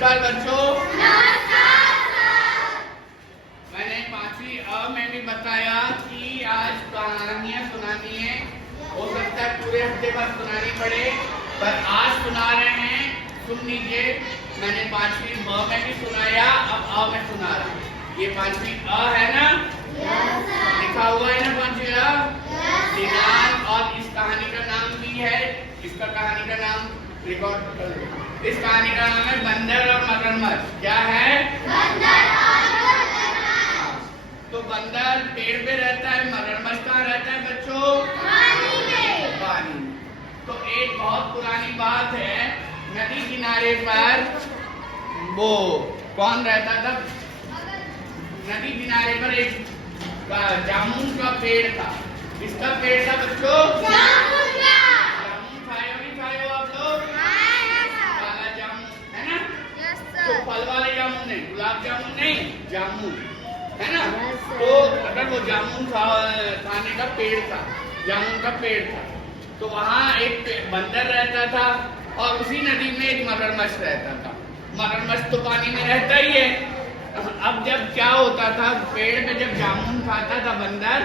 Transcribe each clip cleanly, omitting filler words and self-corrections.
नमस्कार बच्चों। नमस्कार सर। मैंने 5वीं अ में भी बताया कि आज कहानियां सुनानी है। हो सकता है पूरे हफ्ते बाद सुनानी पड़े, पर आज सुना रहे हैं। सुन लीजिए, मैंने 5वीं ब में भी सुनाया, अब अ में सुना रहा हूँ। ये 5वीं अ है ना? Yes sir. लिखा हुआ है ना 5वीं अ? यस दिनांक और इस कहानी का नाम भी है। इसका कहानी का नाम रिकॉर्ड कर लो। इस कहानी का नाम है बंदर और मगरमच्छ। क्या है? बंदर और मगरमच्छ। तो बंदर पेड़ पे रहता है, मगरमच्छ कहाँ रहता है बच्चों? पानी में। पानी में। तो एक बहुत पुरानी बात है, नदी किनारे पर वो कौन रहता था? नदी किनारे पर एक जामुन का पेड़ था। किसका पेड़ था बच्चों? जामुन का। जामुन खाए हो नहीं खाए हो आप लोग? काला जामुन है ना? यस तो सर। फल वाले जामुन नहीं, गुलाब जामुन नहीं, जामुन है ना? Yes, sir. तो अगर वो जामुन खाने का पेड़ था, जामुन का पेड़ था, तो वहाँ एक बंदर रहता था और उसी नदी में एक मगरमच्छ रहता था। मगरमच्छ तो पानी में रहता ही है। अब जब क्या होता था, पेड़ में जब जामुन खाता था बंदर,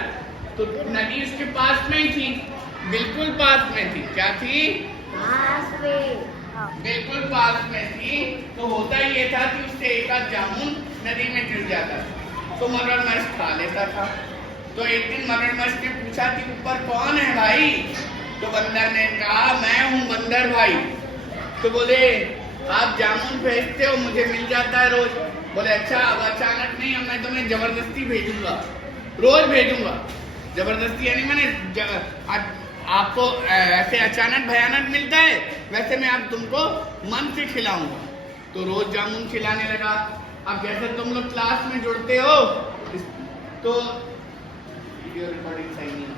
तो नदी उसके पास में ही थी, बिल्कुल पास में थी। क्या थी? पास में। बिल्कुल पास में थी। तो होता ये था कि उससे एक आध जामुन नदी में गिर जाता था, तो मगरमच्छ खा लेता था। तो एक दिन मगरमच्छ ने पूछा कि ऊपर कौन है भाई? तो बंदर ने कहा, मैं हूँ बंदर भाई। तो बोले, आप जामुन भेजते हो, मुझे मिल जाता है रोज। बोले, अच्छा, अब अचानक नहीं, अब मैं तुम्हें जबरदस्ती भेजूंगा, रोज भेजूंगा। जबरदस्ती यानी मैंने आपको ऐसे अचानक भयानक मिलता है, वैसे मैं अब तुमको मन से खिलाऊंगा। तो रोज जामुन खिलाने लगा। अब जैसे तुम लोग क्लास में जुड़ते हो, तो वीडियो रिकॉर्डिंग सही नहीं है,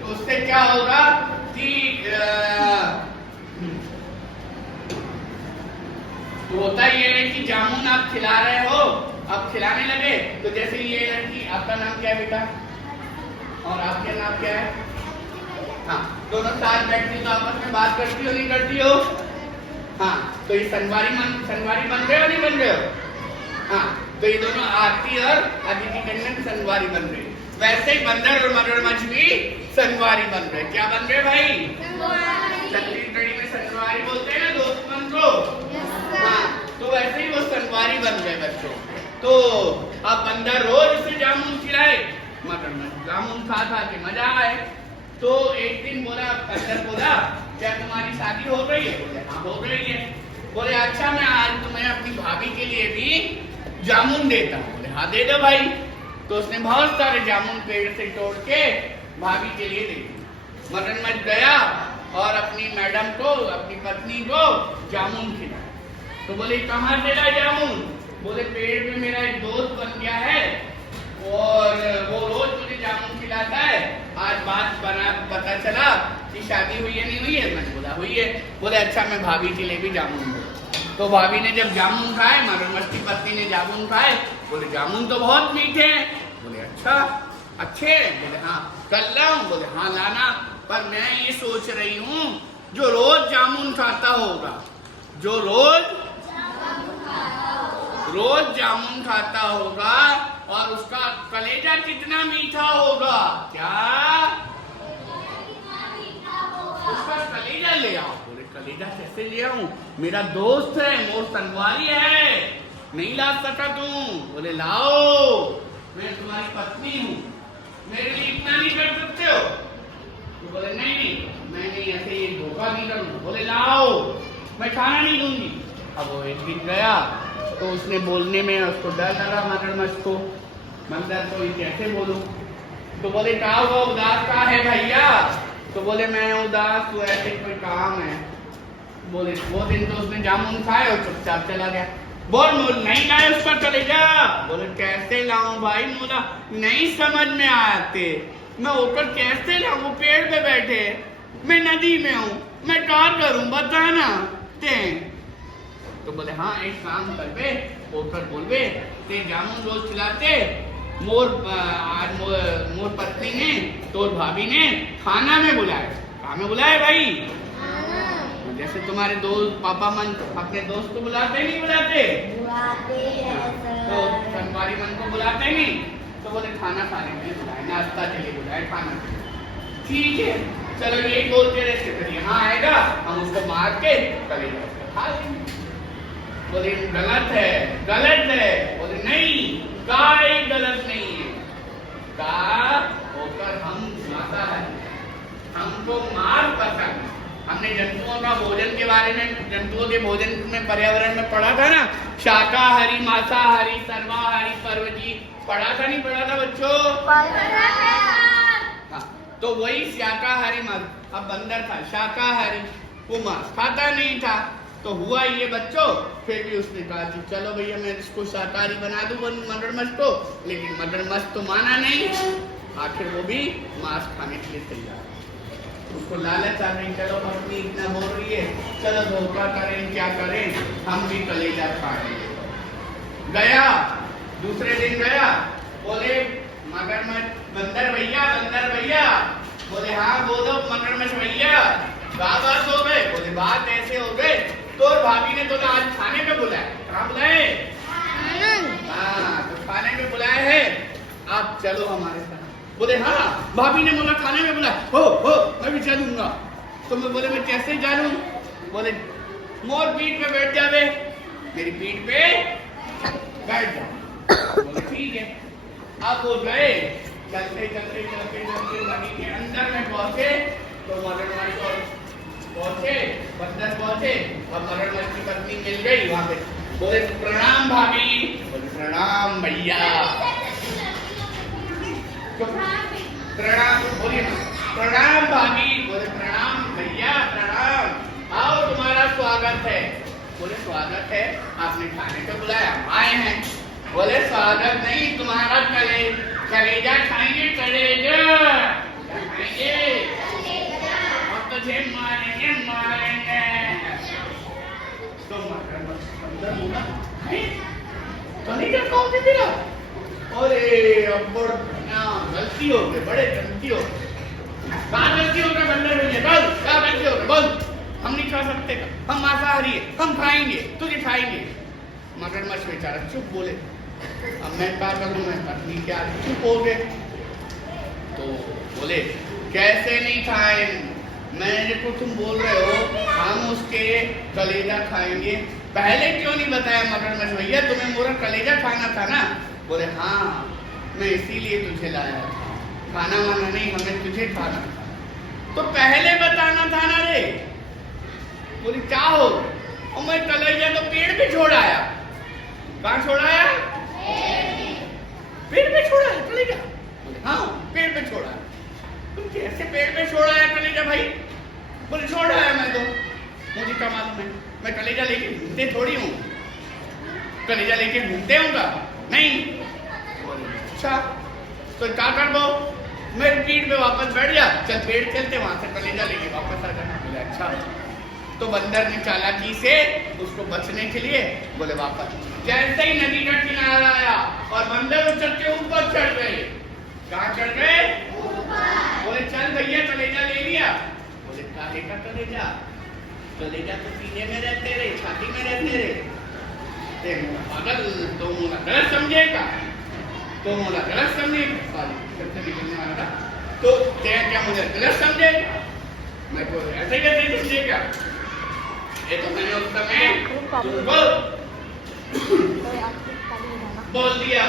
तो उससे क्या होगा कि तो होता ये है कि जामुन आप खिला रहे हो, अब खिलाने लगे, तो जैसे ये लड़की, आपका नाम क्या है बेटा और आपका नाम क्या है? हाँ, दोनों साथ बैठती तो आपस में बात करती हो नहीं करती हो? हाँ, तो ये संगवारी बन गए हो नहीं बन गए हो? हाँ, तो ये दोनों आरती और अदिति टंडन संगवारी बन गए। वैसे ही बंदर और मगरमच्छ भी संगवारी बन गए। क्या बन गए भाई? छत्तीसगढ़ी में संगवारी बोलते हैं ना दोस्तमन को। हाँ, तो वैसे ही वो संगवारी बन गए बच्चों। तो अब बंदर रोज उसे जामुन खिलाए, मगरमच्छ जामुन खा खा के मजा आए। तो एक दिन बोला, बंदर बोला, क्या तुम्हारी शादी हो गई है? बोले, हाँ हो गई है। बोले, अच्छा, मैं आज तुम्हें अपनी भाभी के लिए भी जामुन देता हूँ। बोले, हाँ दे दो भाई। तो उसने बहुत सारे जामुन पेड़ से तोड़ के भाभी के लिए दे दिए। मगरमच्छ गया और अपनी मैडम को, अपनी पत्नी को जामुन खिलाया। तो बोले, कहाँ से लाए जामुन? बोले, पेड़ में मेरा एक दोस्त बन गया है और वो रोज मुझे जामुन खिलाता है। आज बात पता चला कि शादी हुई है नहीं हुई है? मैंने बोला हुई है। बोले, अच्छा, मैं भाभी के लिए भी जामुन दूँ। तो भाभी ने जब जामुन खाए, मगरमच्छ की पत्नी ने जामुन खाए। बोले, जामुन तो बहुत मीठे हैं। बोले, अच्छा, अच्छे? बोले, हाँ, कल लाऊं? बोले, हाँ लाना, पर मैं ये सोच रही हूँ, जो रोज जामुन खाता होगा, जो रोज जामुन खाता होगा, और उसका कलेजा कितना मीठा होगा? क्या? उसका कलेजा ले आओ। बोले, कलेजा कैसे ले आऊं? मेरा दोस्त है, मोर संगवारी है, नहीं ला सका तुम? बोले, लाओ, मैं तुम्हारी पत्नी हूँ, मेरे लिए इतना नहीं कर सकते हो? तो बोले, नहीं, मैं नहीं, ऐसे ये धोखा नहीं करूँगा। बोले, लाओ, मैं खाना नहीं दूंगी। अब वो एक दिन गया, तो उसने बोलने में उसको डर लगा मगरमच्छ को। बंदर को ये कैसे बोलूं? तो बोले, क्या हुआ, उदास का है भैया? तो बोले, मैं उदास हूँ, ऐसे कोई काम है। बोले, वो दिन तो उसने जामुन खाए और चुपचाप चला गया। बोल, नहीं लाए उसका कलेजा? बोले, कैसे लाऊं भाई, मुझे नहीं समझ में आते, मैं होकर कैसे लाऊं? वो पेड़ पे बैठे, मैं नदी में हूँ, मैं क्या करूं बताना ते? तो बोले, हाँ, एक काम कर बे, होकर बोल बे, ते जामुन रोज खिलाते, मोर पत्नी ने, तोर भाभी ने खाना में बुलाए। कहाँ में बुलाए भाई? जैसे तुम्हारे दोस्त पापा मन अपने दोस्त को बुलाते नहीं बुलाते? बुलाते हैं तो सर। संगवारी मन को बुलाते नहीं, तो बोले खाना खाने के लिए बुलाए, नाश्ता के लिए बुलाए, खाना। ठीक है, चलो यही बोलते रहते, फिर यहाँ आएगा हम उसको मार के कलेजा खा लेंगे। बोले गलत है, गलत है। बोले नहीं, गाय गलत नहीं है। का होकर हम माता है, हमको मार पसंद। हमने जंतुओं का भोजन के बारे में, जंतुओं के भोजन में पर्यावरण में पढ़ा था ना, शाकाहारी, मांसाहारी, सर्वाहारी, पर्वजी, पढ़ा था नहीं पढ़ा था बच्चों? हाँ, तो वही शाकाहारी मांस। अब बंदर था शाकाहारी, वो मांस खाता नहीं था, तो हुआ ये बच्चों, फिर भी उसने कहा कि चलो भैया मैं इसको शाकाहारी बना दूं मगरमच्छ को, लेकिन मगरमच्छ तो माना नहीं। आखिर वो भी मांस खाने के लिए तैयार। उसको लालच आ गई, चलो मम्मी इतना बोल रही है, चलो धोखा करें, क्या करें, हम भी कलेजा खाएंगे। गया, दूसरे दिन गया, बोले मगरमच्छ, बंदर भैया, बंदर भैया। बोले हाँ बोलो मगरमच्छ भैया, क्या बात हो गए? बोले बात ऐसे हो गए, तो भाभी ने तो आज खाने पे बुलाया। कहाँ बुलाए? हाँ, तो खाने पे बुलाए हैं, आप चलो हमारे साथ। बोले हाँ, भाभी ने मुझे खाने में बुलाया, हो मैं भी चलूंगा। तो मैं बोले मैं कैसे चलूं? बोले मोर पीठ पे बैठ जावे, मेरी पीठ पे बैठ जाओ। बोले ठीक है। अब वो गए, चलते चलते चलते चलते नदी के अंदर में पहुंचे, तो मगरमच्छ पहुंचे, बंदर पहुंचे, और मगरमच्छ की पत्नी मिल गई वहां पे। बोले प्रणाम भाभी। बोले प्रणाम भैया। प्रणाम बोलिए, प्रणाम भाभी। बोले प्रणाम भैया, प्रणाम। आओ तुम्हारा स्वागत है। बोले स्वागत है, आपने खाने पे बुलाया, आए हैं। बोले स्वागत नहीं, तुम्हारा कलेजा खाएंगे, कलेजा खाएंगे, और तुझे मारेंगे मारेंगे। तो मगरमच्छ बोला कलेजा कौन से दिला? अरे अब गलती हो गई, बड़े गलती हो गई। कहाँ गलती हो गई बंदर भैया? बोल क्या गलती हो गई, बोल। हम नहीं खा सकते, हम मांसाहारी है, हम खाएंगे, तुझे खाएंगे। मगरमच्छ बेचारा चुप बोले। अब मैं क्या करूं, मैं पत्नी क्या, चुप हो गए। तो बोले कैसे नहीं खाए? मैंने को तुम बोल रहे हो हम उसके कलेजा खाएंगे, पहले क्यों नहीं बताया मगरमच्छ भैया? तुम्हें मोरा कलेजा खाना था ना। बोले हाँ, मैं इसीलिए तुझे लाया था, खाना वाना नहीं, हमें तुझे खाना था, तो पहले बताना था ना रे। बोले क्या हो? और मैं कलेजा तो पेड़ पे छोड़ आया। कहाँ छोड़ आया? पेड़ पे छोड़ा है कलेजा? बोले हाँ, पेड़ पे छोड़ा है। तुम कैसे पेड़ पे छोड़ आया कलेजा भाई? बोले छोड़ आया मैं तो, मुझे क्या मालूम है, मैं कलेजा लेके घूमते थोड़ी हूँ, कलेजा लेके घूमते हूँगा नहीं। अच्छा तो क्या कर दो, मेरे पीठ पे वापस बैठ जा, चल पेड़ चलते, वहां से कलेजा लेके वापस आ जाना। बोले अच्छा। तो बंदर ने चालाकी से उसको बचने के लिए बोले वापस। जैसे ही नदी का किनारा आया और बंदर उछल के ऊपर चढ़ गए। कहाँ चढ़ गए? बोले चल भैया कलेजा ले लिया। बोले काहे का कलेजा? कलेजा तो सीने में रहते रे, छाती में रहते रे। अगर तो मुझे गलत समझेगा, तो मुझे गलत समझेगा, निकलने वाला था, तो क्या मुझे गलत समझेगा? मैं को ऐसे कैसे समझेगा? ये तो मैंने उस समय बोल दिया।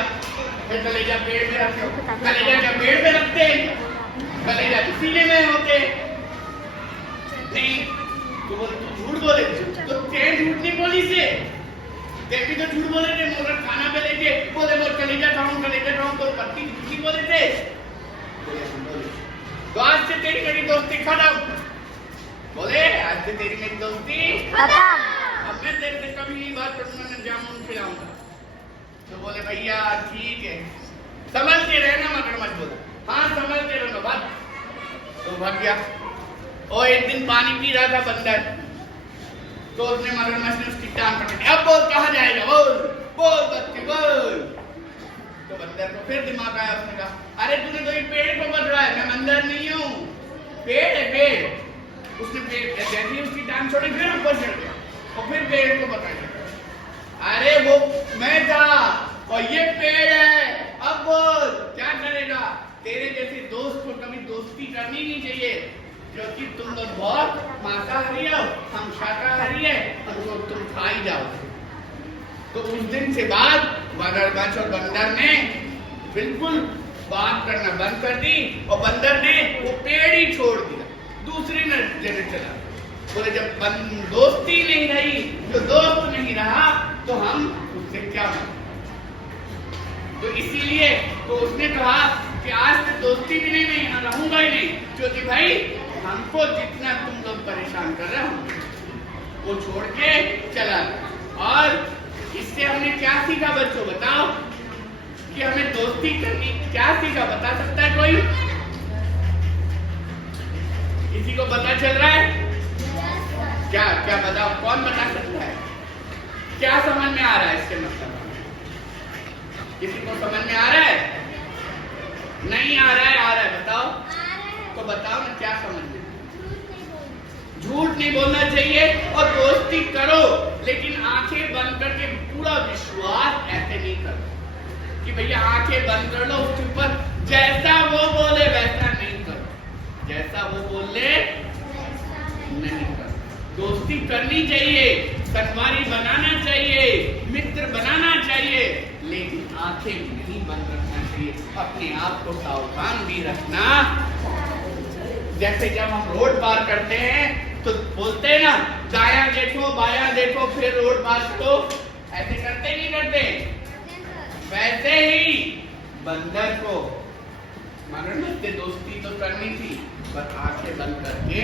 फिर कलेजा पेड़ में रखो, कलेजा क्या पेड़ में रखते? कलेजा तो सीने में होते नहीं। तो बोले तू झूठ बोले, तो क्या झूठ नहीं बोली से? भी तो झूठ बोले थे, मोर खाना पे लेके बोले मोर कलेजा खाऊं तो पत्नी झूठी बोले थे। तो आज से तेरी मेरी दोस्ती खत्म। बोले आज से तेरी मेरी दोस्ती खत्म, अब मैं तेरे से कभी नहीं बात करूंगा, मैं जामुन खिलाऊंगा। तो बोले भैया ठीक है, संभल के रहना। मगरमच्छ बोला हाँ संभल के रहना बात। तो भाग गया। और एक दिन पानी पी रहा था बंदर, तो उसने मगरमच्छ ने उसकी टांग पकड़ ली। अब बोल कहाँ जाएगा, बोल बोल बच्चे बोल। तो बंदर को फिर दिमाग आया, उसने कहा अरे तूने तो एक पेड़ को पकड़ा है, मैं बंदर नहीं हूँ, पेड़ है पेड़। उसने पेड़ जैसे ही उसकी टांग छोड़ी फिर ऊपर चढ़ गया और फिर पेड़ को पकड़ लिया। अरे वो मैं था और ये पेड़ है, अब बोल क्या करेगा। तेरे जैसे दोस्त को कभी दोस्ती करनी नहीं चाहिए, क्योंकि तुम लोग बहुत मांसाहारी हो, हम शाकाहारी है और तुम खा ही जाओ। तो उस दिन से बाद मगरमच्छ और बंदर ने बिल्कुल बात करना बंद कर दी और बंदर ने वो पेड़ ही छोड़ दिया, दूसरी जगह चला। बोले जब दोस्ती नहीं रही, जो दोस्त नहीं रहा तो हम उससे क्या बने। तो इसीलिए तो उसने कहा कि आज से दोस्ती भी नहीं रहूंगा ही नहीं, क्योंकि भाई हमको जितना तुम लोग परेशान कर रहे हो वो छोड़ के चला। और इससे हमने क्या सीखा बच्चों, बताओ कि हमें दोस्ती करनी क्या सीखा, बता सकता है कोई? किसी को पता चल रहा है? क्या क्या बताओ, कौन बता सकता है? क्या समझ में आ रहा है इसके मतलब? किसी को समझ में आ रहा है? नहीं आ रहा है? आ रहा है, बताओ तो बताओ ना क्या समझ में। झूठ नहीं बोलना चाहिए और दोस्ती करो, लेकिन आंखें बंद करके पूरा विश्वास ऐसे नहीं करो कि भैया आंखें बंद कर लो उसके ऊपर, जैसा वो बोले वैसा नहीं करो, जैसा वो बोले नहीं करो। दोस्ती करनी चाहिए, संगवारी बनाना चाहिए, मित्र बनाना चाहिए, लेकिन आंखें नहीं बंद रखना चाहिए। अपने आप को सावधान भी रखना। जैसे जब हम रोड पार करते हैं तो बोलते हैं ना, दायां देखो बायां देखो फिर रोड पार करो, ऐसे करते नहीं करते? वैसे ही बंदर को मगरमच्छ से दोस्ती तो करनी थी, पर आंखें बंद करके।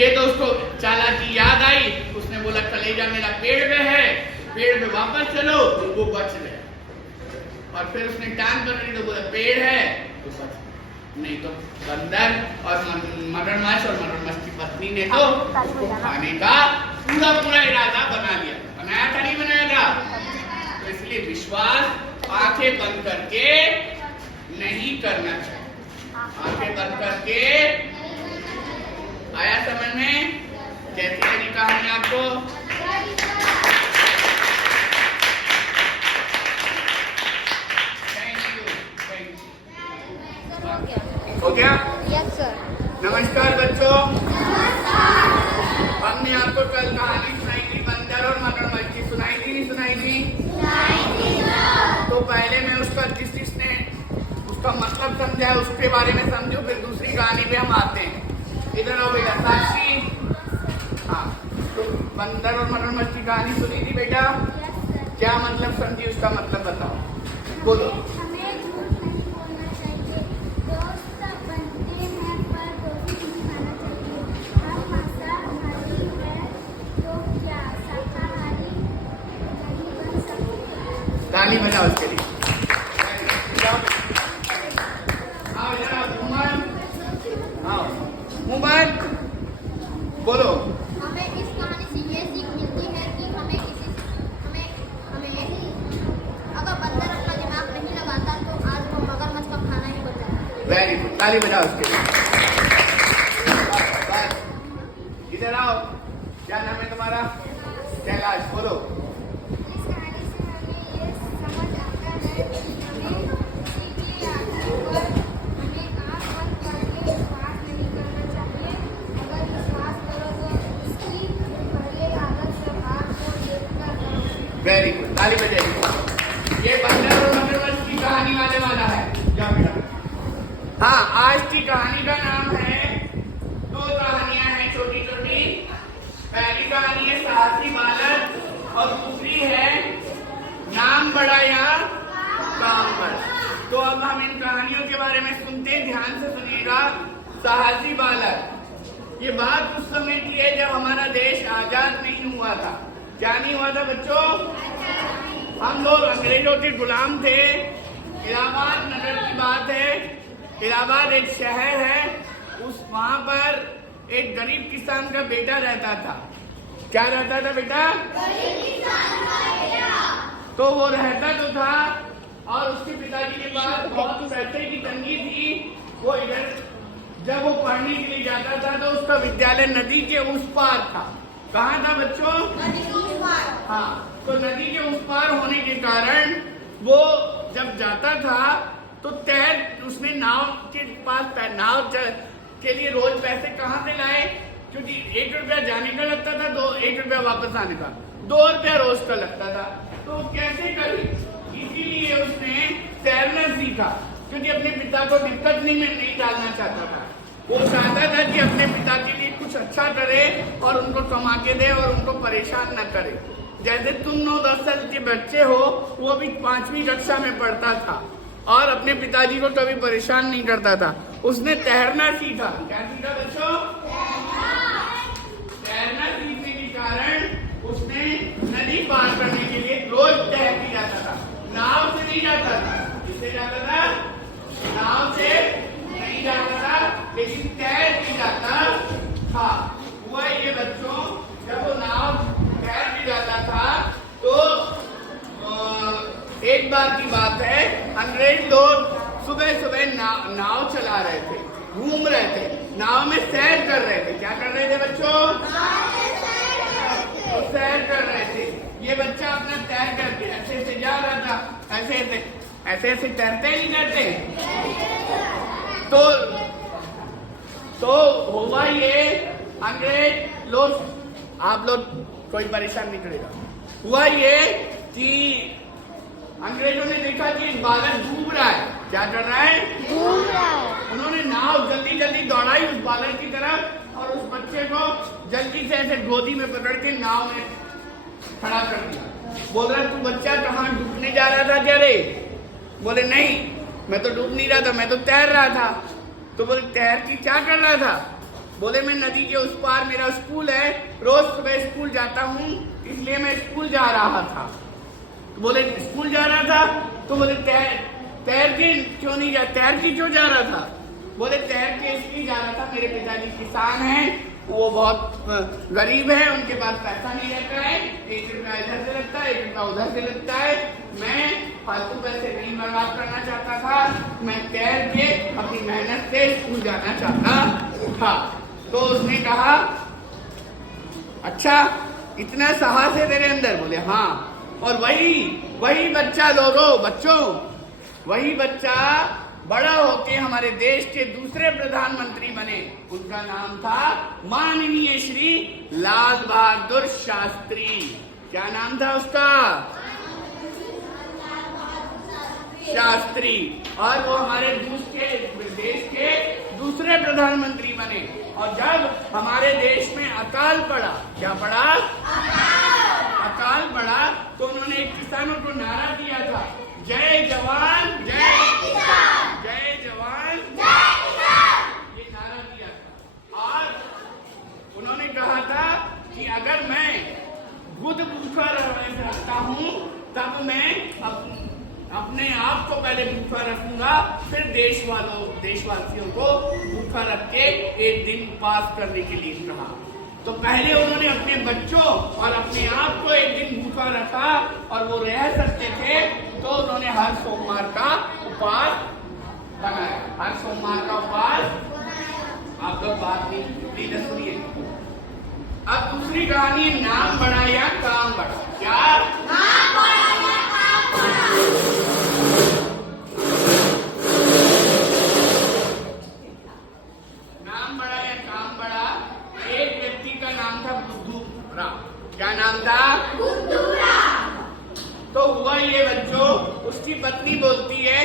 ये दोस्तों चालाकी याद आई, उसने बोला कलेजा मेरा पेड़ में है, पेड़ में वापस चलो, वो बच गया। और फिर उसने टांग पकड़ी तो बोला पेड़ है तो बच, नहीं तो बंदर और मगरमच्छ और मगरमच्छ की पत्नी ने तो उसको खाने का पूरा इरादा बना लिया। बनाया था नहीं बनाया था? तो इसलिए विश्वास आंखें बंद करके नहीं करना चाहिए। आंखें बंद करके, आया समझ में? कैसी लगी कहानी आपको? हो गया? Yes sir. नमस्कार बच्चों। हमने आपको कल कहानी सुनाई थी बंदर और मगरमच्छ की, सुनाई थी नहीं सुनाई थी? तो पहले मैं उसका जिसने उसका मतलब समझा है उसके बारे में समझो, फिर दूसरी कहानी पे हम आते हैं। इधर आओ बेटा साक्षी। हाँ, तो बंदर और मगरमच्छ की कहानी सुनी थी बेटा? क्या मतलब समझी, उसका मतलब बताओ, बोलो। ताली बजाओ उसके लिए। आओ जरा मुमन बोलो। हमें इस कहानी से ये सीख मिलती है कि हमें अगर बंदर अपना दिमाग नहीं लगाता तो आज वो मगरमच्छ का खाना ही बन जाता। वेरी गुड, ताली बजाओ उसके लिए। इधर आओ, क्या नाम है तुम्हारा? कैलाश, बोलो। इस कहानी से हमें ये समझ आता है कि हमें किसी की आदमी पर हमें आँख बंद करके विश्वास नहीं करना चाहिए। अगर विश्वास करो तो उसकी पहले आदत व्यवहार को देखकर करो। वेरी गुड, ताली बजाइए। ये बंदर और मगरमच्छ की कहानी वाला है। जाओ बेटा। हाँ, आज की कहानी का नाम है, दो कहानियां हैं छोटी छोटी। पहली कहानी है साहसी बालक और दूसरी है नाम बड़ा या काम बड़ा। तो अब हम इन कहानियों के बारे में सुनते हैं, ध्यान से सुनिएगा। साहसी बालक, ये बात उस समय की है जब हमारा देश आजाद नहीं हुआ था। क्या नहीं हुआ था बच्चों? हम लोग अंग्रेजों के गुलाम थे। इलाहाबाद नगर की बात है। इलाहाबाद एक शहर है, वहां पर एक गरीब किसान का बेटा रहता था। क्या रहता था बेटा? गरीब किसान का बेटा। तो वो रहता तो था और उसके पिताजी के पास बहुत पैसे की तंगी थी। वो इधर जब वो पढ़ने के लिए जाता था तो उसका विद्यालय नदी के उस पार था। कहाँ था बच्चों? नदी के उस पार। हाँ, तो नदी के उस पार होने के कारण वो जब जाता था तो उसने नाव के पास नाव के लिए रोज पैसे कहाँ से लाए? क्योंकि 1 रुपया जाने का लगता था, 1 रुपया वापस आने का, 2 रुपया रोज का लगता था। तो कैसे करे? इसीलिए उसने तैरना सीखा, क्योंकि अपने पिता को दिक्कत नहीं डालना चाहता था। वो चाहता था कि अपने पिता के लिए कुछ अच्छा करे और उनको कमा के दे और उनको परेशान न करे। जैसे तुम 9-10 साल के बच्चे हो, वो अभी 5वीं कक्षा में पढ़ता था और अपने पिताजी को कभी परेशान नहीं करता था। उसने तैरना सीखा। क्या सीखा बच्चों? तैरना सीखने के कारण उसने नदी पार करने के लिए रोज तैर के जाता था। नाव से नहीं जाता था। किससे जाता था? नाव से नहीं जाता था, लेकिन तैर के जाता था। हुआ ये बच्चों, जब वो नाव तैर के जाता था तो एक बार की बात है, अंग्रेज लोग सुबह सुबह नाव चला रहे थे, घूम रहे थे, नाव में सैर कर रहे थे। क्या कर रहे थे बच्चों? सैर कर रहे थे। ये बच्चा अपना तैर करके ऐसे ऐसे जा रहा था, ऐसे ऐसे तैरते नहीं करते। तो हुआ ये, अंग्रेज लोग, आप लोग कोई परेशान नहीं करेगा। हुआ ये कि अंग्रेजों ने देखा कि एक बालक डूब रहा है। क्या कर रहा है? डूब रहा है। उन्होंने नाव जल्दी जल्दी दौड़ाई उस बालक की तरफ और उस बच्चे को जल्दी से ऐसे गोदी में पकड़ के नाव में खड़ा कर दिया। बोल रहा तू बच्चा कहाँ डूबने जा रहा था क्या रे? बोले नहीं, मैं तो डूब नहीं रहा था, मैं तो तैर रहा था। तो बोले तैर के क्या कर रहा था? बोले मैं नदी के उस पार मेरा स्कूल है, रोज सुबह स्कूल जाता हूँ, इसलिए मैं स्कूल जा रहा था। तो बोले स्कूल जा रहा था? तो बोले तैर के क्यों नहीं तैर के क्यों जा रहा था? बोले तैर के इसलिए जा रहा था, मेरे पिताजी किसान हैं, वो बहुत गरीब है, उनके पास पैसा नहीं रहता है, 1 रुपया इधर से लगता है, 1 रुपया उधर से लगता है। मैं फालतू पैसे नहीं बर्बाद करना चाहता था, मैं तैर के अपनी मेहनत से स्कूल जाना चाहता था। तो उसने कहा अच्छा इतना साहस है तेरे अंदर? बोले हाँ। और वही बच्चा बच्चों, वही बच्चा बड़ा होके हमारे देश के दूसरे प्रधानमंत्री बने। उनका नाम था माननीय श्री लाल बहादुर शास्त्री। क्या नाम था उसका? शास्त्री। और वो हमारे देश के दूसरे प्रधानमंत्री बने। और जब हमारे देश में अकाल पड़ा, क्या पड़ा? अकाल पड़ा, तो उन्होंने किसानों को नारा दिया था, जय जवान जय किसान, जय जवान जय किसान, ये नारा दिया था। और उन्होंने कहा था कि अगर मैं खुद भूखा रहने से रखता हूँ तब मैं अपने आप को पहले भूखा रखूंगा, फिर देशवासियों को भूखा रख के एक दिन उपवास करने के लिए कहा। तो पहले उन्होंने अपने बच्चों और अपने आप को एक दिन भूखा रखा और वो रह सकते थे, तो उन्होंने हर सोमवार का उपवास बनाया। हर सोमवार का उपवास। आप लोग बात नहीं सुनिए। अब दूसरी कहानी, नाम बड़ा या काम बड़ा। क्या? नाम बड़ा या काम बड़ा। नाम बड़ा या काम बड़ा। एक व्यक्ति का नाम था बुद्धू राम। क्या नाम था? बुद्धू राम। तो हुआ ये बच्चों, उसकी पत्नी बोलती है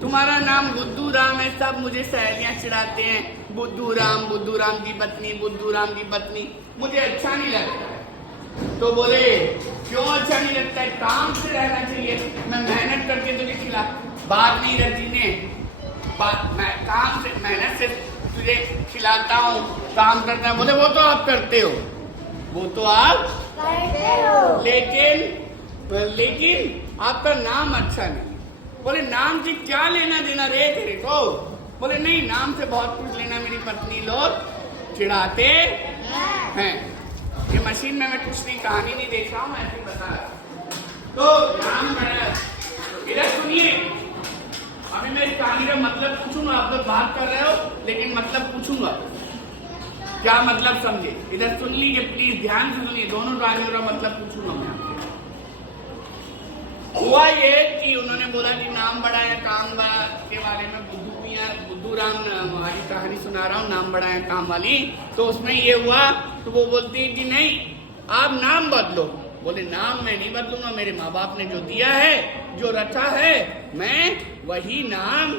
तुम्हारा नाम बुद्धू राम है, सब मुझे सहेलियां चिढ़ाते हैं, बुद्धू राम की पत्नी, बुद्धू राम की पत्नी, मुझे अच्छा नहीं लगता है। तो बोले क्यों अच्छा नहीं लगता है? काम से रहना चाहिए, मैं मेहनत करके तुझे खिला, बात नहीं रहती ने, मैं काम से मेहनत से तुझे खिलाता हूँ, काम करता है। बोले वो तो आप करते हो, वो तो आप करते हो, लेकिन आपका नाम अच्छा नहीं। बोले नाम से क्या लेना देना रे तेरे को? बोले नहीं, नाम से बहुत कुछ लेना, मेरी पत्नी लोग चिढ़ाते हैं। ये मशीन में मैं कुछ नहीं, कहानी नहीं देख रहा हूँ, ऐसे बता रहा। तो नाम बड़ा, इधर सुनिए, अभी मैं इस कहानी का मतलब पूछूंगा, आप लोग बात कर रहे हो लेकिन मतलब पूछूंगा, क्या मतलब समझे। इधर सुन लीजिए प्लीज, ध्यान से सुनिए, दोनों कहानियों का मतलब पूछूंगा मैं आपसे। हुआ ये कि उन्होंने बोला कि नाम बड़ा है काम बड़ा के बारे में, बुद्धू राम वाली कहानी सुना रहा हूँ, नाम बड़ा है काम वाली। तो उसमें ये हुआ तो वो बोलती है कि नहीं आप नाम बदलो। बोले नाम मैं नहीं बदलूंगा, मेरे माँ बाप ने जो दिया है, जो रचा है, मैं वही नाम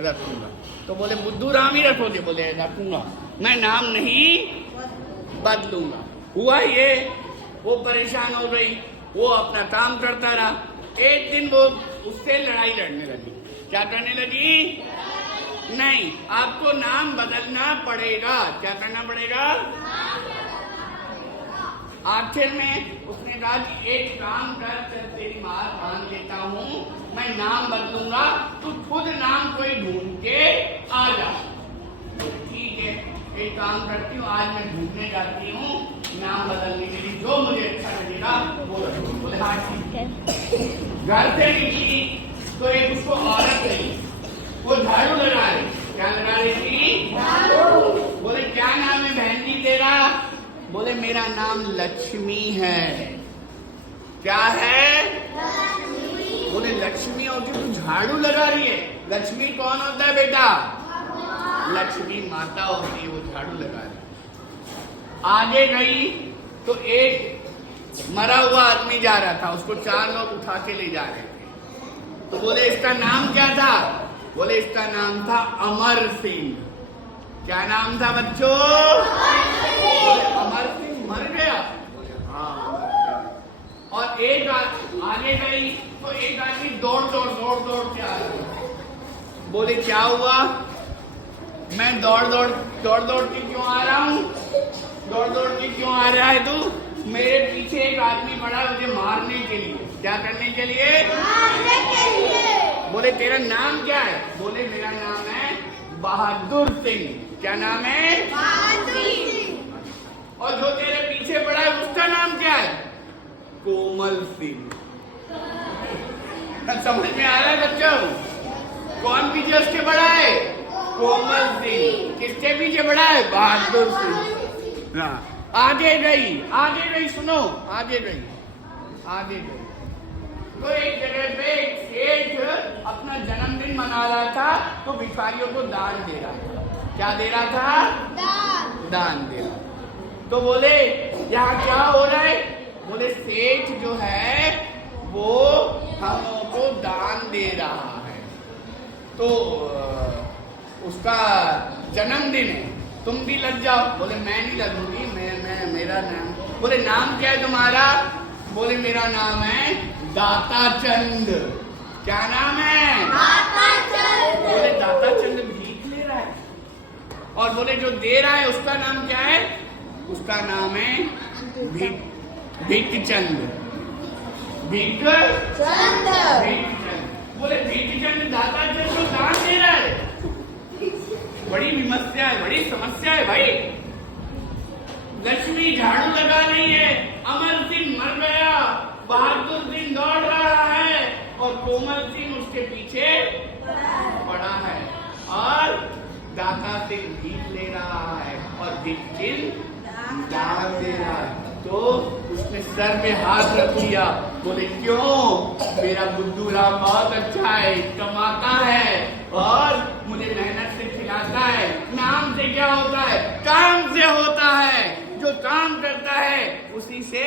रखूंगा। तो बोले बुद्धू राम ही रखोगे? बोले रखूंगा, मैं नाम नहीं बदलूंगा। हुआ ये, वो परेशान हो गई, वो अपना काम करता रहा। एक दिन वो उससे लड़ाई लड़ने लगी। क्या करने लगी? नहीं, आपको नाम बदलना पड़ेगा। क्या करना पड़ेगा? आखिर में उसने कहा कि एक काम कर, तेरी मार मान लेता हूँ, मैं नाम बदलूंगा, तू खुद नाम कोई ढूंढ के आ जा। ठीक है, एक काम करती हूँ, आज मैं ढूंढने जाती हूँ नाम बदलने के लिए, जो मुझे अच्छा लगेगा वो रखूँ। बोले हाँ ठीक है। घर से निकली तो एक उसको औरत रही, वो झाड़ू लगा रही। क्या लगा रही थी? झाड़ू। बोले क्या नाम है बहन जी तेरा? बोले मेरा नाम लक्ष्मी है। क्या है? लक्ष्मी। बोले लक्ष्मी होती तू झाड़ू लगा रही है? लक्ष्मी कौन होता है बेटा? लक्ष्मी माता होती है, वो झाड़ू लगा रही। आगे गई तो एक मरा हुआ आदमी जा रहा था, उसको 4 लोग उठा के ले जा रहे थे। तो बोले इसका नाम क्या था? बोले इसका नाम था अमर सिंह। क्या नाम था बच्चों? बोले अमर सिंह मर गया? बोले हाँ। और एक आगे गई तो एक आदमी दौड़ के आ रहा। बोले क्या हुआ? मैं दौड़ के क्यों आ रहा हूँ? दौड़ के क्यों आ रहा है तू? मेरे पीछे एक आदमी पड़ा है मुझे मारने के लिए। क्या करने के लिए? मारने के लिए। बोले तेरा नाम क्या है? बोले मेरा नाम है बहादुर सिंह। क्या नाम है? बहादुर सिंह। और जो तेरे पीछे पड़ा है उसका नाम क्या है? कोमल सिंह। समझ में आ रहा है बच्चों? कौन पीछे उसके पड़ा है? कोमल सिंह। किसके पीछे पड़ा है? बहादुर सिंह। हाँ, आगे गई, सुनो, आगे गई। तो एक जगह पे एक सेठ अपना जन्मदिन मना रहा था, तो भिखारियों को दान दे रहा था। क्या दे रहा था? दान दे रहा। तो बोले यहाँ क्या हो रहा है? बोले सेठ जो है वो हम लोगों को दान दे रहा है, तो उसका जन्मदिन है, तुम भी लग जाओ। बोले मैं नहीं लगूंगी, मैं मेरा नाम। बोले नाम क्या है तुम्हारा? बोले मेरा नाम है दाता चंद। क्या नाम है? दाता चंद। बोले दाता चंद भीख ले रहा है। और बोले जो दे रहा है उसका नाम क्या है? उसका नाम है भीख चंद। भीख चंद। बोले भीख चंद दाता चंद को दान दे रहा है? बड़ी विमस्या है, बड़ी समस्या है भाई। लक्ष्मी झाड़ू लगा रही है, अमर सिंह मर गया, बहादुर सिंह दौड़ रहा है और कोमल सिंह उसके पीछे पड़ा है, और दाता सिंह भीख ले रहा है और भीख सिंह दान दे रहा है। तो उसने सर पे हाथ रख दिया। बोले क्यों? मेरा बुद्धू राम बहुत अच्छा है, कमाता है और मुझे मेहनत से खिलाता है। नाम से क्या होता है? काम से होता है। जो काम करता है उसी से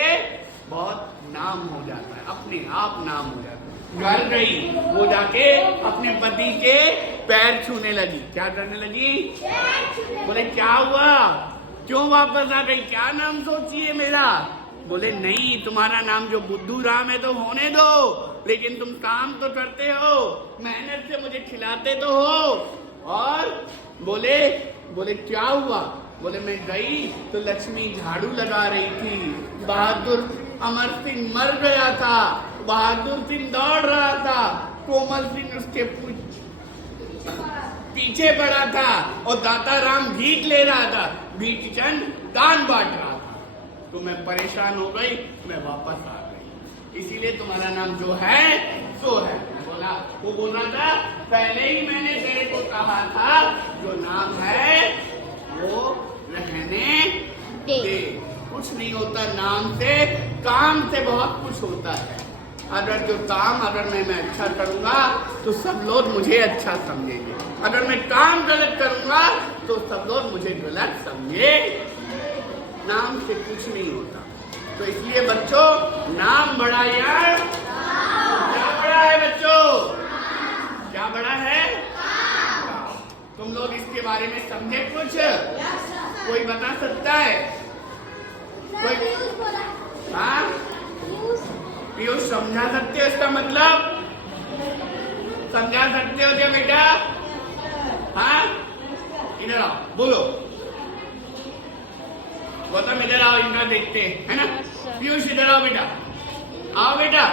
बहुत नाम हो जाता है, अपने आप नाम हो जाता है। घर गई, वो जाके अपने पति के पैर छूने लगी। क्या करने लगी? बोले क्या हुआ? क्यों वापस आ गई? क्या नाम सोचिए मेरा? बोले नहीं, तुम्हारा नाम जो बुद्धू राम है तो होने दो, लेकिन तुम काम तो करते हो, मेहनत से मुझे खिलाते तो हो। और बोले क्या हुआ? बोले मैं गई तो लक्ष्मी झाड़ू लगा रही थी, बहादुर अमर सिंह मर गया था, बहादुर सिंह दौड़ रहा था, कोमल सिंह उसके पीछे पड़ा था और दाता राम भीख ले रहा था, भीख चंद दान बांट रहा था। तो मैं परेशान हो गई, मैं वापस आ गई। इसीलिए तुम्हारा नाम जो है सो है। बोला वाला। वो बोल रहा था पहले ही मैंने तेरे को कहा था जो नाम है वो रहने दे। कुछ नहीं होता नाम से, काम से बहुत कुछ होता है। अगर जो काम अगर मैं अच्छा करूंगा तो सब लोग मुझे अच्छा समझेंगे, अगर मैं काम गलत करूंगा तो सब लोग मुझे गलत समझे। नाम से कुछ नहीं होता। तो इसलिए बच्चों नाम बड़ा यार, क्या बड़ा है बच्चों, क्या बड़ा है? तुम लोग इसके बारे में समझे कुछ? कोई बता सकता है? कोई? हाँ पीयूष समझा सकते हो इसका मतलब? समझा सकते हो क्या बेटा? हाँ इधर आओ बोलो। गौतम इधर आओ, इनका देखते हैं है ना। पीयूष इधर आओ बेटा, आओ बेटा।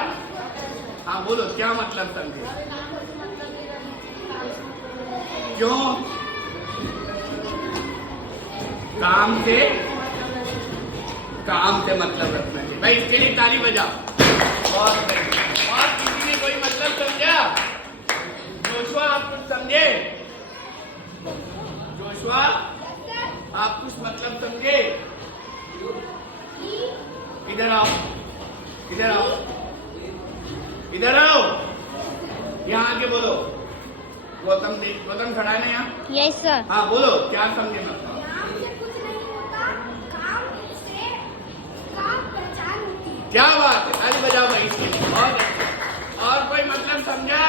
हाँ बोलो क्या मतलब समझे? क्यों? काम से मतलब रखना चाहिए भाई। इसके लिए ताली बजाओ। बहुत बढ़िया। और किसी ने कोई मतलब समझा? जोशुआ आप कुछ समझे? जोशुआ आप कुछ मतलब समझे? इधर आओ, इधर आओ, इधर आओ, यहाँ आके बोलो। गौतम देख, गौतम खड़ा है ना यहाँ? Yes sir. हाँ बोलो क्या समझे मतलब? क्या बात है, ताली बजाओ भाई इसके लिए। बहुत अच्छा। और कोई मतलब समझा?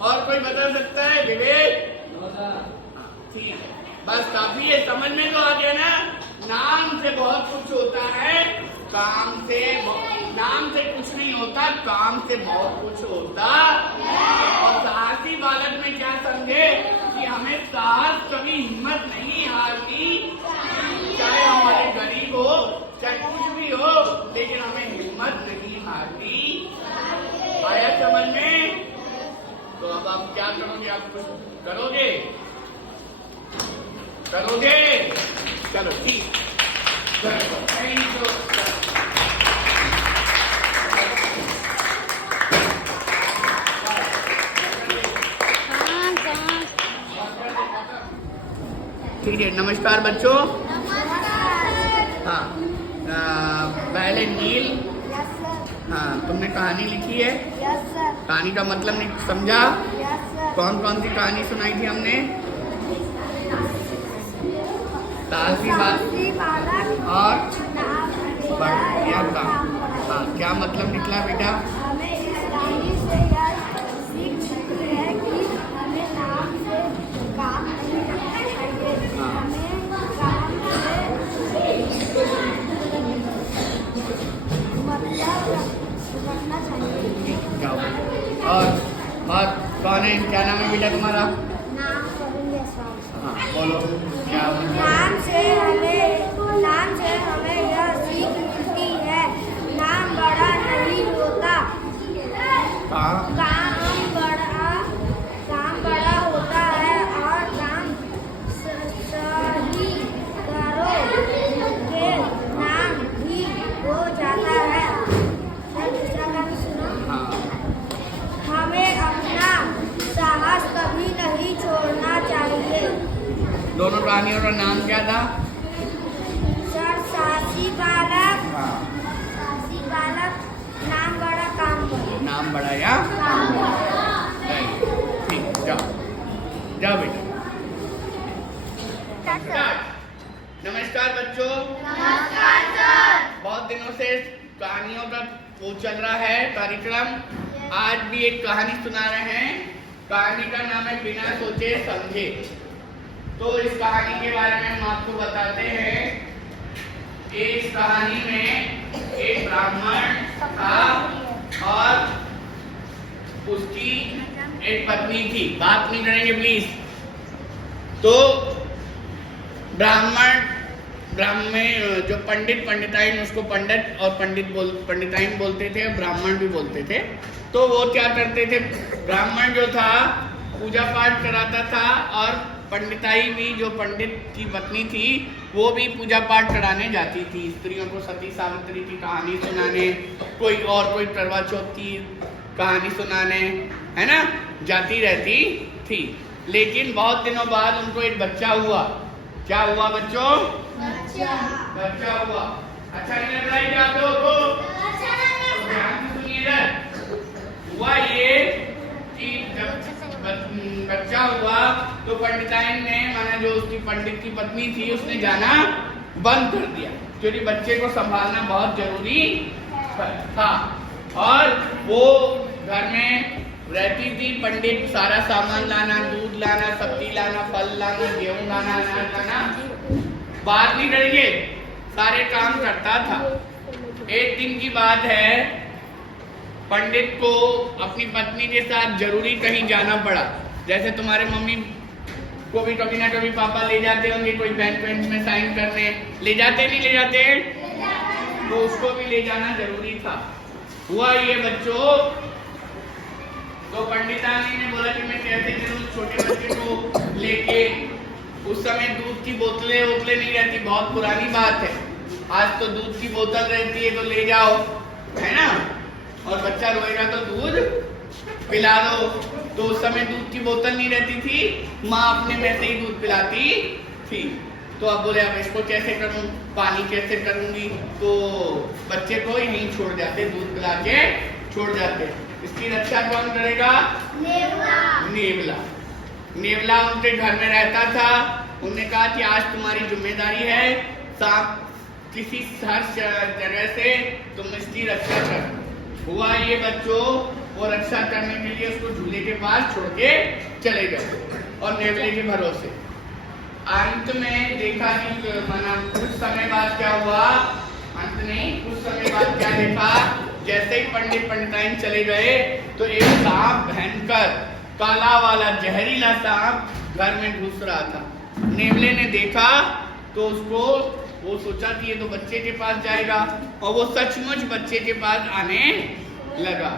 और कोई बता सकता है? विवेक? ठीक है, बस काफी है, समझ में तो आ गया ना। नाम से बहुत कुछ होता है, काम से नाम से कुछ नहीं होता, काम से बहुत कुछ होता। और साहसी बालक में क्या समझे कि हमें साहस कभी हिम्मत नहीं हारनी, चाहे हमारे गरीब हो चाहे कुछ भी हो, लेकिन हमें हिम्मत नहीं हारनी। आया समझ में? तो अब आप क्या करोगे? आप कुछ करोगे? करोगे? चलो ठीक, थैंक यू। ठीक है, नमस्कार बच्चों। हाँ पहले नील, हाँ तुमने कहानी लिखी है? कहानी का मतलब नहीं समझा? कौन कौन सी कहानी सुनाई थी हमने? साहसी बालक और बढ़िया काम। हाँ क्या मतलब निकला बेटा? हमें इस कहानी से यह सीख मिलती है कि हमें नाम से काम नहीं करना चाहिए। हमें काम से मतलब रखना चाहिए। और कौन है, क्या नाम है बेटा तुम्हारा? नाम करेंगे सब। हाँ बोलो क्या? नाम से हमें यह सीख मिलती है, नाम बड़ा नहीं होता, काम बड़ा होता है। और काम सही करोगे नाम भी हो जाता है। दूसरा काम सुनो। हमें अपना साहस कभी नहीं छोड़ना चाहिए। दोनों प्राणियों का नाम क्या था? सर साहसी बालक, नाम बड़ा काम बड़ा। नाम बड़ा या काम बड़ा। ठीक, जाओ जाओ बेटा। नमस्कार बच्चों। नमस्कार सर। बहुत दिनों से कहानियों का वो चल रहा है कार्यक्रम। आज भी एक कहानी सुना रहे हैं। कहानी का नाम है बिना सोचे समझे। तो इस कहानी के बारे में हम आपको बताते हैं। इस कहानी में एक ब्राह्मण था और उसकी एक पत्नी थी। बात नहीं करेंगे प्लीज। तो ब्राह्मण जो पंडिताइन, उसको पंडित और पंडिताइन बोलते थे, ब्राह्मण भी बोलते थे। तो वो क्या करते थे, ब्राह्मण जो था पूजा पाठ कराता था और पंडिताई भी, जो पंडित की पत्नी थी, वो भी पूजा पाठ कराने जाती थी। स्त्रियों को सती सावित्री की कहानी सुनाने, कोई करवा चौथ की कहानी सुनाने, है ना, जाती रहती थी। लेकिन बहुत दिनों बाद उनको एक बच्चा हुआ। क्या हुआ बच्चों? बच्चा हुआ। अच्छा नहीं लग रहा है क्या आप लोगों को? ध्यान से सुनिए इधर। हुआ ये कि जब बच्चा हुआ तो पंडिताइन ने, माना जो उसकी पंडित की पत्नी थी, उसने जाना बंद कर दिया, क्योंकि बच्चे को संभालना बहुत जरूरी था। और वो घर में रहती थी, पंडित सारा सामान लाना, दूध लाना, सब्जी लाना, फल लाना, गेहूं लाना, अनाज लाना, बात नहीं करेंगे, सारे काम करता था। एक दिन की बात है, पंडित को अपनी पत्नी के साथ जरूरी कहीं जाना पड़ा। जैसे तुम्हारे मम्मी को भी कभी ना कभी पापा ले जाते होंगे कोई बैंक में साइन करने, ले जाते नहीं ले जाते? तो उसको भी ले जाना जरूरी था। हुआ ये बच्चों, तो पंडितानी ने बोला कि मैं कैसे चलूं छोटे बच्चे को लेके। उस समय दूध की बोतलें नहीं रहती, बहुत पुरानी बात है। आज तो दूध की बोतल रहती है तो ले जाओ, है ना, और बच्चा रोएगा तो दूध पिला दो। तो उस समय दूध की बोतल नहीं रहती थी, माँ अपने में से ही दूध पिलाती थी। तो अब बोले अब इसको कैसे करूं, पानी कैसे करूंगी? तो बच्चे को यहीं छोड़ जाते, दूध पिला के छोड़ जाते। इसकी रक्षा कौन करेगा? नेवला उनके घर में रहता था। उन्होंने कहा कि आज तुम्हारी जिम्मेदारी है, सांप किसी हर जगह से तुम इसकी रक्षा कर। हुआ ये बच्चों, वो रक्षा करने के लिए उसको झूले के पास छोड़ के चले गए और नेवले के भरोसे। अंत में देखा कि माना कुछ समय बाद क्या हुआ, अंत नहीं कुछ समय बाद क्या देखा, जैसे ही पंडित पंडिताइन चले गए तो एक सांप, भयंकर काला वाला जहरीला सांप घर में घुस रहा था। नेवले ने देखा तो उसको, वो सोचा कि ये तो बच्चे के पास जाएगा, और वो सचमुच बच्चे के पास आने लगा।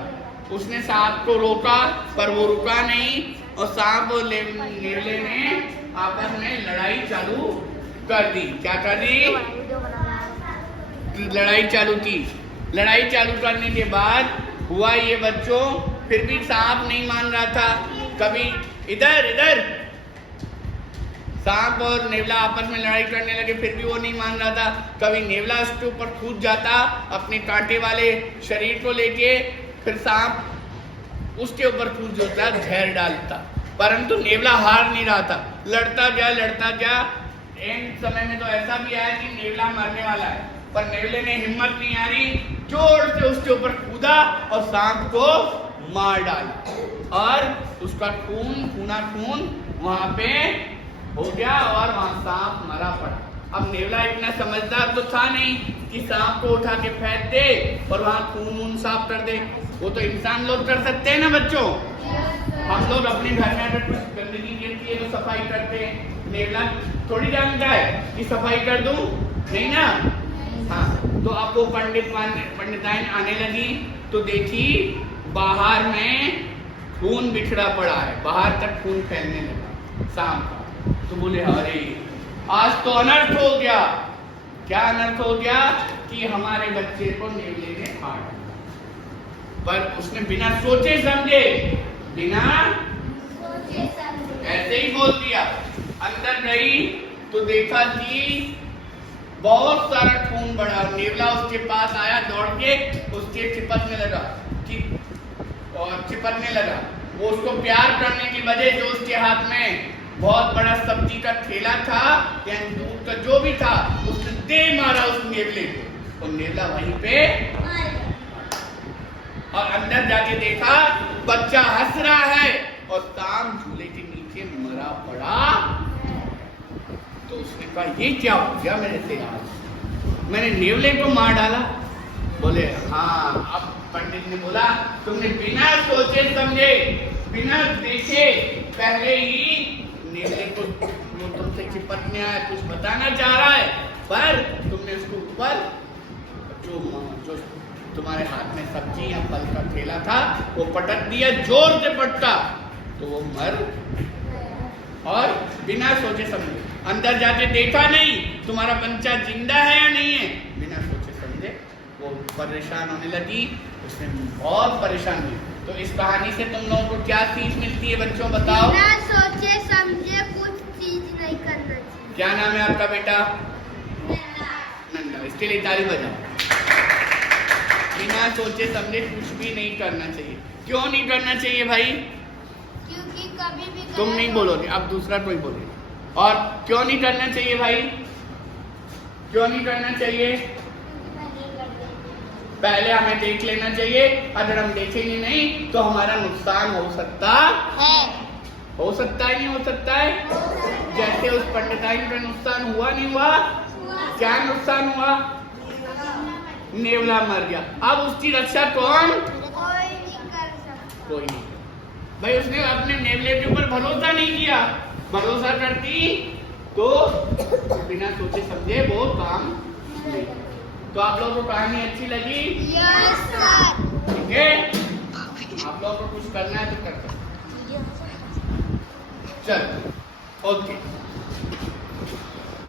उसने सांप को रोका पर वो रुका नहीं, और सांप और नेवले ने आपस में लड़ाई चालू कर दी। क्या कर दी? लड़ाई चालू की। लड़ाई चालू करने के बाद हुआ ये बच्चों, फिर भी सांप नहीं मान रहा था। कभी इधर सांप और नेवला आपस में लड़ाई करने लगे, फिर भी वो नहीं मान रहा था। कभी नेवला उसके ऊपर कूद जाता अपने कांटे वाले शरीर को लेके, फिर सांप उसके ऊपर कूद जाता, जहर डालता, परंतु नेवला हार नहीं रहा था, लड़ता गया। एंड समय में तो ऐसा भी आया कि नेवला मरने वाला है, पर नेवले ने हिम्मत नहीं हारी, जोर से उसके ऊपर कूदा और सांप को मार डाला, और उसका खून वहां पे हो गया और वहां सांप मरा पड़ा। अब नेवला इतना समझदार तो था नहीं कि सांप को उठा के फेंक दे और वहां खून साफ कर दे। वो तो इंसान लोग कर सकते हैं ना बच्चों। हम लोग अपने घर में अगर कुछ गंदगी गिरती है तो सफाई करते हैं। नेवला थोड़ी जानता है कि सफाई कर दूं, नहीं ना। हाँ, तो अब वो पंडिताइन आने लगी तो देखी बाहर में खून बिखरा पड़ा है, बाहर तक खून फैलने लगा सांप का। तो बोले अरे आज तो अनर्थ हो गया। क्या अनर्थ हो गया? कि हमारे बच्चे को नेवले ने खा डाला। पर उसने बिना सोचे समझे ऐसे ही बोल दिया। अंदर गई तो देखा कि बहुत सारा खून बढ़ा। नेवला उसके पास आया दौड़ के, उसके चिपकने लगा। वो उसको प्यार करने की वजह जो उसके हाथ में बहुत बड़ा सब्जी का ठेला था या दूध का जो भी था, उसने दे मारा उस नेवले को, और नेवला वहीं पे। और अंदर जाके देखा बच्चा हंस रहा है और सांप झूले के नीचे मरा पड़ा। तो उसने कहा ये क्या हो गया मेरे से आज, मैंने नेवले को मार डाला। बोले हाँ। अब पंडित ने बोला तुमने बिना सोचे समझे, बिना देखे पहले ही नेवले को वो तुमसे चिपकने आया, कुछ बताना चाह रहा है, पर तुमने उसको ऊपर जो तुम्हारे हाथ में सब्जी या फल का ठेला था वो पटक दिया, जोर से पटका तो वो मर। और बिना सोचे समझे अंदर जाके देखा नहीं तुम्हारा बच्चा जिंदा है या नहीं है, बिना सोचे समझे वो परेशान होने लगी। उसने बहुत परेशान हुई। तो इस कहानी से तुम लोगों को क्या सीख मिलती है बच्चों, बताओ। बिना सोचे समझे कुछ चीज नहीं करना चाहिए। क्या नाम है आपका बेटा? नंदा। इसके लिए ताली बजाओ। बिना सोचे समझे कुछ भी नहीं करना चाहिए। क्यों नहीं करना चाहिए भाई? क्योंकि कभी भी तुम नहीं बोलोगे, अब दूसरा कोई बोले। और क्यों नहीं करना चाहिए भाई? क्यों नहीं करना चाहिए? पहले हमें देख लेना चाहिए, अगर हम देखेंगे नहीं तो हमारा नुकसान हो सकता है। हो सकता है, नहीं हो सकता है? जैसे उस पंडिताइन का नुकसान हुआ, नहीं हुआ? क्या नुकसान हुआ? नेवला मर गया। अब उसकी रक्षा कौन? कोई नहीं कर सकता। कोई नहीं। भाई उसने अपने नेवले के ऊपर भरोसा नहीं किया। भरोसा करती तो बिना सोचे समझे वो काम नहीं। तो आप लोगों को कहानी अच्छी लगी? Yes sir. ठीक है, आप लोगों को कुछ करना है तो कर सकते। चलो, ओके।